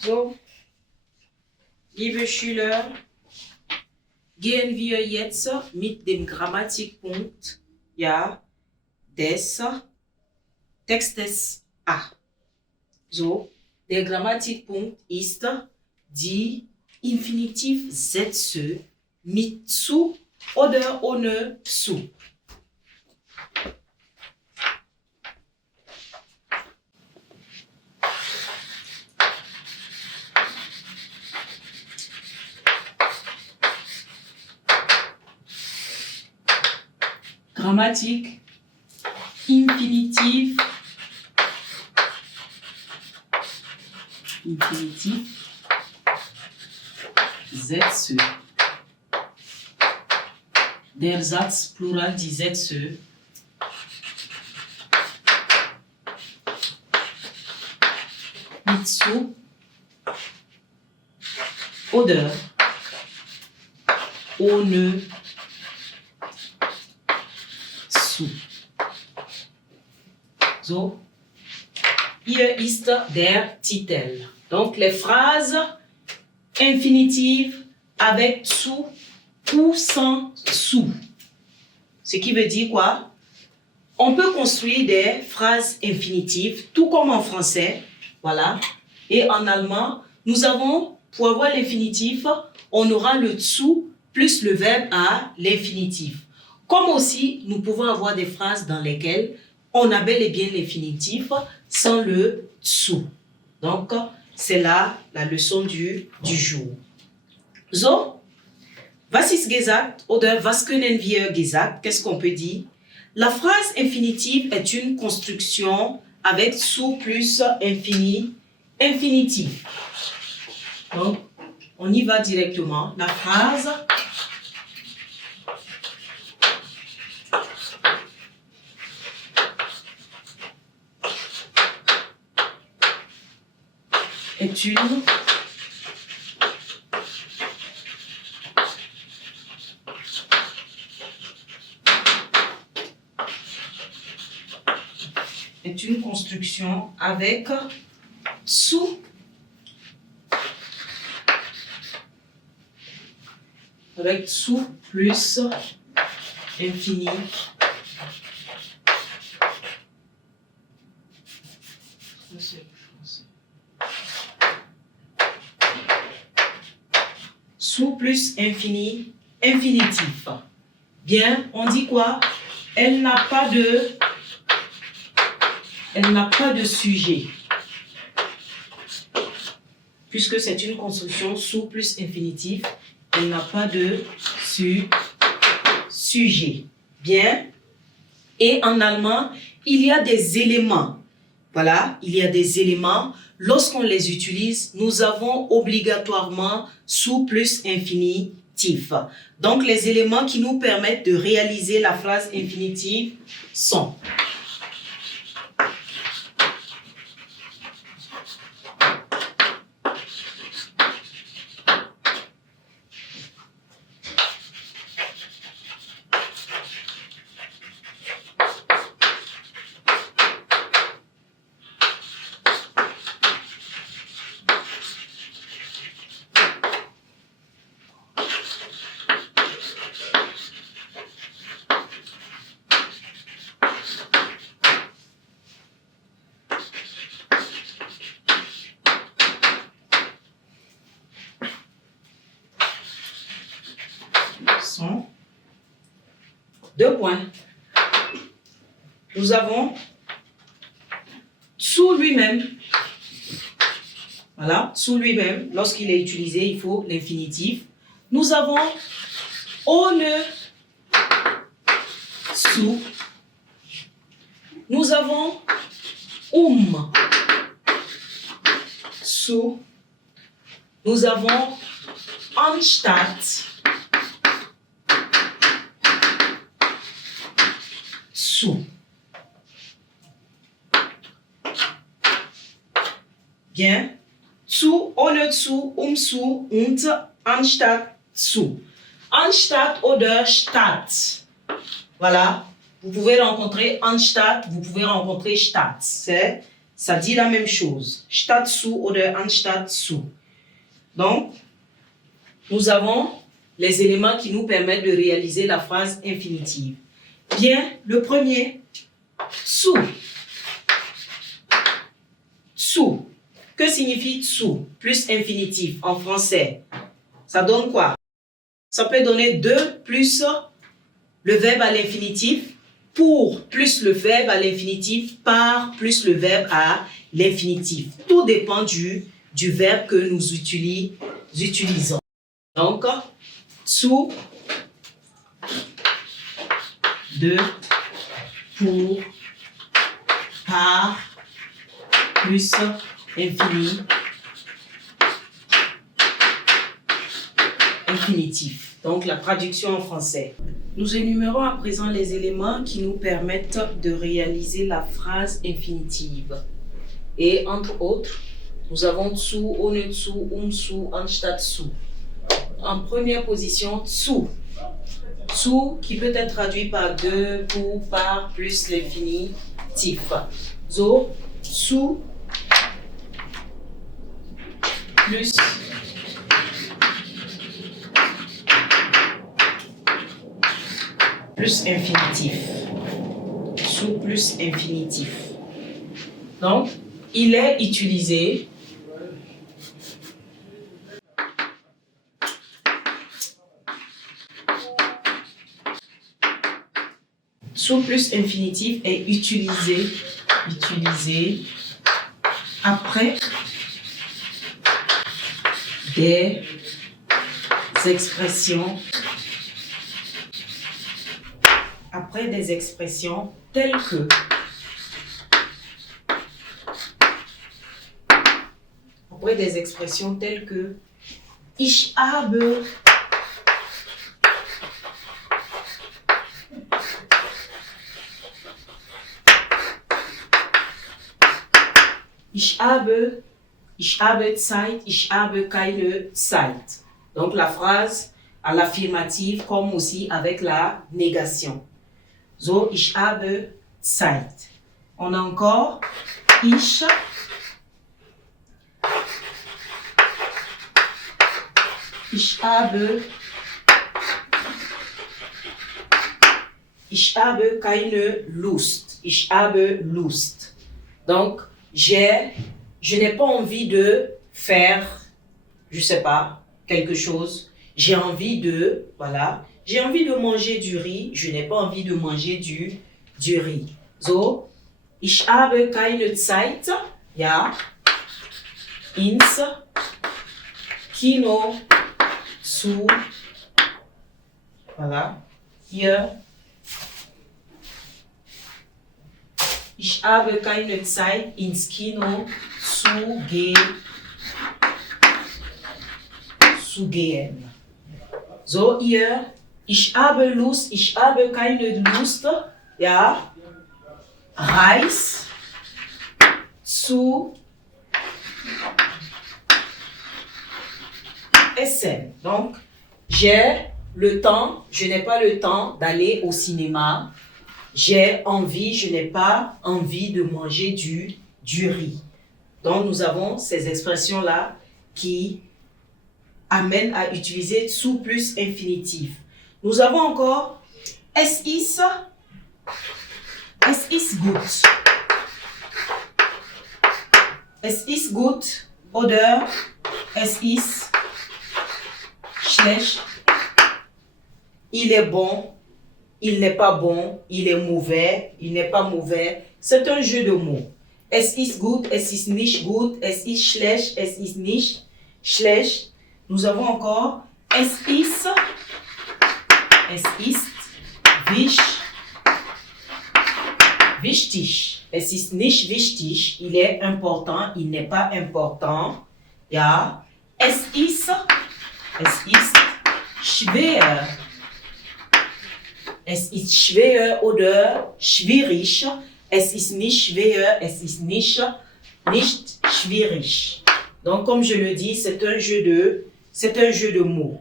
So, liebe Schüler, gehen wir jetzt mit dem Grammatikpunkt des Textes A. So, der Grammatikpunkt ist die Infinitivsätze mit zu oder ohne zu. Grammatik, Infinitiv, Sätze. Der Satz, Plural, die Sätze. Mit zu oder ohne zu. So, hier ist der Titel. Donc, les phrases infinitives avec zu ou sans zu. Ce qui veut dire quoi? On peut construire des phrases infinitives, tout comme en français, voilà. Et en allemand, nous avons, pour avoir l'infinitif, on aura le zu plus le verbe à l'infinitif. Comme aussi, nous pouvons avoir des phrases dans lesquelles on a bel et bien l'infinitif sans le zu. Donc, c'est là la leçon du jour. So, was ist gesagt oder was können wir gesagt? Qu'est-ce qu'on peut dire? La phrase infinitive est une construction avec zu plus infinitif. Donc, on y va directement. La phrase est une construction avec zu plus infini. Zu plus infinitif. Bien, on dit quoi? Elle n'a pas de sujet. Puisque c'est une construction sous plus infinitif, elle n'a pas de sujet. Bien. Et en allemand, il y a des éléments. Voilà, il y a des éléments. Lorsqu'on les utilise, nous avons obligatoirement sous plus infinitif. Donc, les éléments qui nous permettent de réaliser la phrase infinitive sont deux points. Nous avons sous lui-même. Voilà, sous lui-même, lorsqu'il est utilisé, il faut l'infinitif. Nous avons ohne sous. Nous avons sous. Nous avons anstatt. Zu. Bien. Zu, ohne zu, zu und anstatt zu. Anstatt oder statt. Voilà. Vous pouvez rencontrer anstatt, vous pouvez rencontrer statt. ça dit la même chose. Statt zu oder anstatt zu. Donc, nous avons les éléments qui nous permettent de réaliser la phrase infinitive. Bien, le premier, zu. Zu. Que signifie zu plus infinitif en français? Ça donne quoi? Ça peut donner de plus le verbe à l'infinitif, pour plus le verbe à l'infinitif, par plus le verbe à l'infinitif. Tout dépend du verbe que nous utilisons. Donc, zu, de, pour, par, plus, infini, infinitif. Donc, la traduction en français. Nous énumérons à présent les éléments qui nous permettent de réaliser la phrase infinitive. Et entre autres, nous avons zu, ohne zu, zu, anstatt zu. En première position, zu. Zu qui peut être traduit par de, pour, par, plus l'infinitif. So, zu, plus infinitif. Zu plus infinitif. Donc, il est utilisé zu plus infinitif est utilisé après des expressions telles que ich habe, ich habe Zeit, ich habe keine Zeit. Donc la phrase à l'affirmative comme aussi avec la négation. So, ich habe Zeit. On a encore ich habe keine Lust. Ich habe Lust. Donc, je n'ai pas envie de faire, je sais pas, quelque chose. J'ai envie de manger du riz. Je n'ai pas envie de manger du riz. So, ich habe keine Zeit, ja, ins Kino zu, voilà, hier. Ich habe keine Zeit, ins Kino zu gehen. So, hier, ich habe Lust, ich habe keine Lust, ja, Reis zu essen. Donc, j'ai le temps, je n'ai pas le temps d'aller au cinéma. J'ai envie, je n'ai pas envie de manger du riz. Donc, nous avons ces expressions-là qui amènent à utiliser zu plus infinitif. Nous avons encore es ist gut. Es ist gut oder es ist schlecht. Il est bon, il n'est pas bon, il est mauvais, il n'est pas mauvais. C'est un jeu de mots. Es ist gut, es ist nicht gut, es ist schlecht, es ist nicht schlecht. Nous avons encore es ist wichtig. Es ist nicht wichtig, il est important, il n'est pas important. Ja, es ist schwer. Es ist schwer oder schwierig. Es ist nicht schwer, es ist nicht schwierig. Donc, comme je le dis, c'est un jeu de mots.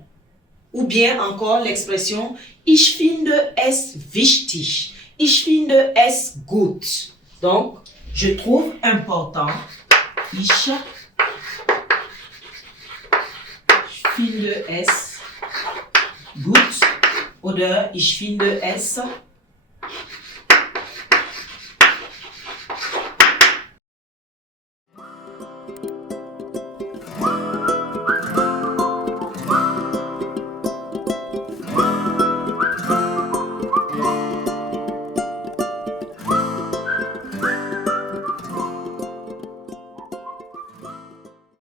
Ou bien encore l'expression ich finde es wichtig. Ich finde es gut. Donc, Je trouve important. Ich finde es gut. Oder ich finde es